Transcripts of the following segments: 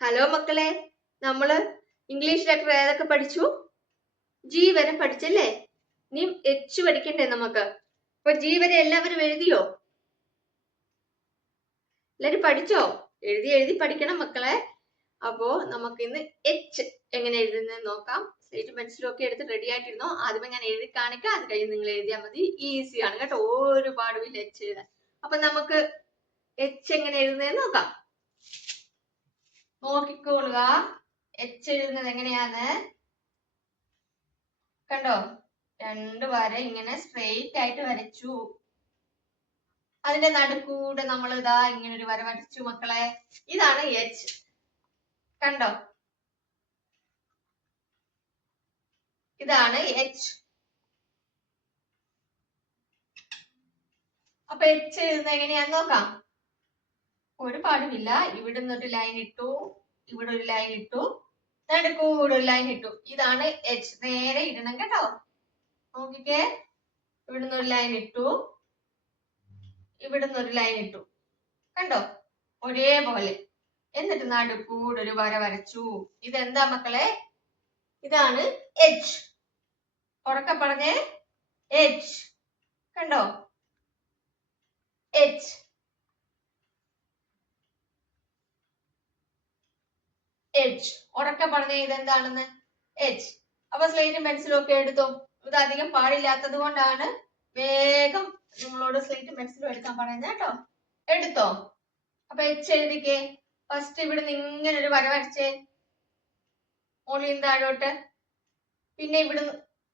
Hello മക്കളെ, നമ്മള് English letter ഏതൊക്കെ പഠിച്ചു? ജി വരെ പഠിച്ചല്ലേ? ഇനി എച്ച് പഠിക്കണ്ടേ നമുക്ക്? അപ്പൊ ജി വരെ എല്ലാവരും എഴുതിയോ? എല്ലാരും പഠിച്ചോ? എഴുതി പഠിക്കണം മക്കളെ. അപ്പോ നമുക്ക് ഇന്ന് എച്ച് എങ്ങനെ എഴുതുന്നത് നോക്കാം. സ്ലേറ്റ് പെൻസിലും ഒക്കെ എടുത്ത് റെഡി ആയിട്ടിരുന്നോ? ആദ്യമേ ഞാൻ എഴുതി കാണിക്കാം, അത് കഴിഞ്ഞ് നിങ്ങൾ എഴുതിയാൽ മതി. ഈസിയാണ് കേട്ടോ, ഒരുപാടുമില്ല എച്ച് എഴുതാൻ. അപ്പൊ നമുക്ക് എച്ച് എങ്ങനെ എഴുതുന്നത് നോക്കാം. നോക്കിക്കോളുക, എച്ച് എഴുതുന്നത് എങ്ങനെയാണ്. കണ്ടോ, രണ്ട് വര ഇങ്ങനെ സ്ട്രെയിറ്റ് ആയിട്ട് വരച്ചു. അതിന്റെ നടുക്കൂടെ നമ്മൾ ഇതാ ഇങ്ങനെ ഒരു വര വരച്ചു മക്കളെ. ഇതാണ് എച്ച്. കണ്ടോ, ഇതാണ് എച്ച്. അപ്പൊ എച്ച് എഴുതുന്നത് എങ്ങനെയാന്ന് നോക്കാം. ഒരു പാടുമില്ല. ഇവിടുന്ന് ഒരു ലൈൻ ഇട്ടു, ഇവിടെ ഒരു ലൈൻ ഇട്ടു, നടുക്കൂടെ ഒരു ലൈൻ ഇട്ടു. ഇതാണ് എച്ച്. നേരെ ഇടണം കേട്ടോ. നോക്കിക്കേ, ഇവിടുന്ന് ഒരു ലൈൻ ഇട്ടു, ഇവിടുന്ന് ഒരു ലൈൻ ഇട്ടു. കണ്ടോ, ഒരേപോലെ. എന്നിട്ട് നടുക്കൂടെ ഒരു വര വരച്ചു. ഇതെന്താ മക്കളെ? ഇതാണ് എച്ച്. ഉറക്കെ പറഞ്ഞേ, എച്ച്. കണ്ടോ, എച്ച്. എച്ച്. ഉറക്കെ പറഞ്ഞേ ഇതെന്താണെന്ന്. എച്ച്. അപ്പൊ സ്ലേറ്റും പെൻസിലും ഒക്കെ എടുത്തോ. ഇത് അധികം പാടില്ലാത്തത് കൊണ്ടാണ് വേഗം നിങ്ങളോട് സ്ലേറ്റും പെൻസിലും എടുക്കാൻ പറയുന്നത് കേട്ടോ. എടുത്തോ? അപ്പൊ എച്ച് എഴുതിക്കേ. ഫസ്റ്റ് ഇവിടുന്ന് ഇങ്ങനെ ഒരു വര വരച്ചേ, മുകളിൽ താഴോട്ട്. പിന്നെ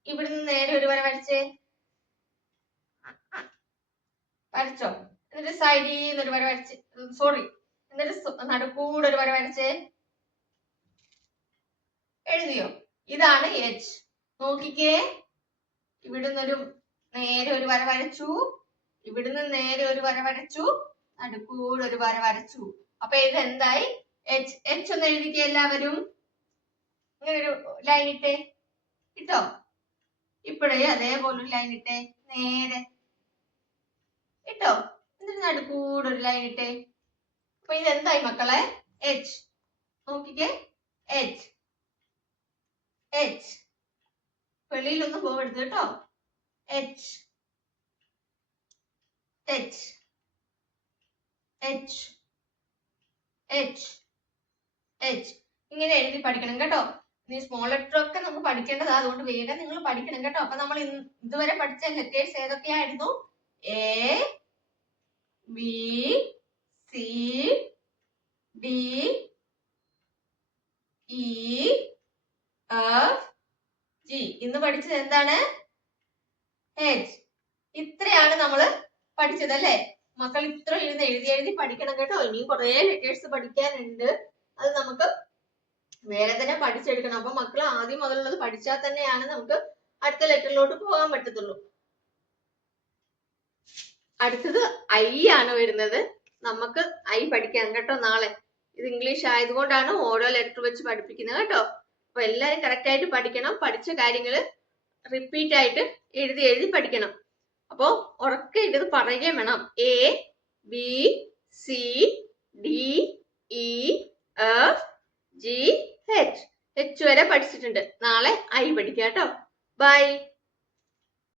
ഇവിടുന്ന് നേരെ ഒരു വര വരച്ചേ. വരച്ചോ? എന്നിട്ട് സൈഡിൽ നിന്ന് ഒരു വര വരച്ച്, എന്നിട്ട് നടുക്കൂടെ ഒരു വര വരച്ചേ. എഴുതിയോ? ഇതാണ് എച്ച്. നോക്കിക്കേ, ഇവിടുന്ന് നേരെ ഒരു വര വരച്ചു, ഇവിടുന്ന് നേരെ ഒരു വര വരച്ചു, നടുക്കൂടെ ഒരു വര വരച്ചു. അപ്പൊ ഇത് എന്തായി? എച്ച്. എച്ച് ഒന്ന് എഴുതിക്കേ എല്ലാവരും. ഇങ്ങനെ ഒരു ലൈൻ ഇട്ടേ. ഇട്ടോ? ഇപ്പോഴേ അതേപോലെ ഒരു ലൈൻ ഇട്ടേ, നേരെ ഇട്ടോ. എന്നിട്ട് നടുക്കൂടെ ഒരു ലൈൻ ഇട്ടേ. അപ്പൊ ഇതെന്തായി മക്കളെ? എച്ച്. നോക്കിക്കേ, എച്ച്. എച്ച്. വെളിയിലൊന്നും പോകരുത് കേട്ടോ. H, H, H, H, H. ഇങ്ങനെ എഴുതി പഠിക്കണം കേട്ടോ. ഇനി സ്മോൾ ലെറ്റർ ഒക്കെ നമുക്ക് പഠിക്കേണ്ടതാ, അതുകൊണ്ട് വേഗം നിങ്ങൾ പഠിക്കണം കേട്ടോ. അപ്പൊ നമ്മൾ ഇതുവരെ പഠിച്ച ലെറ്റേഴ്സ് ഏതൊക്കെയായിരുന്നു? A, B, C, D, E, F, G. ഇന്ന് പഠിച്ചത് എന്താണ്? എച്ച്. ഇത്രയാണ് നമ്മള് പഠിച്ചത് അല്ലേ മക്കൾ? ഇത്ര എഴുതി പഠിക്കണം കേട്ടോ. ഇനിയും കുറെ ലെറ്റേഴ്സ് പഠിക്കാനുണ്ട്. അത് നമുക്ക് വേറെ തന്നെ പഠിച്ചെടുക്കണം. അപ്പൊ മക്കൾ ആദ്യം മുതലുള്ളത് പഠിച്ചാൽ തന്നെയാണ് നമുക്ക് അടുത്ത ലെറ്ററിലോട്ട് പോകാൻ പറ്റത്തുള്ളൂ. അടുത്തത് ഐ ആണ് വരുന്നത്. നമുക്ക് ഐ പഠിക്കാം കേട്ടോ നാളെ. ഇത് ഇംഗ്ലീഷ് ആയതുകൊണ്ടാണ് ഓരോ ലെറ്റർ വെച്ച് പഠിപ്പിക്കുന്നത് കേട്ടോ. അപ്പൊ എല്ലാരും കറക്റ്റ് ആയിട്ട് പഠിക്കണം. പഠിച്ച കാര്യങ്ങൾ റിപ്പീറ്റ് ആയിട്ട് എഴുതി പഠിക്കണം. അപ്പോ ഉറക്കെ ഇത് പറയുകയും വേണം. A, B, C, D, E, F, G, H. H വരെ പഠിച്ചിട്ടുണ്ട്. നാളെ ഐ പഠിക്കാം കേട്ടോ. ബൈ.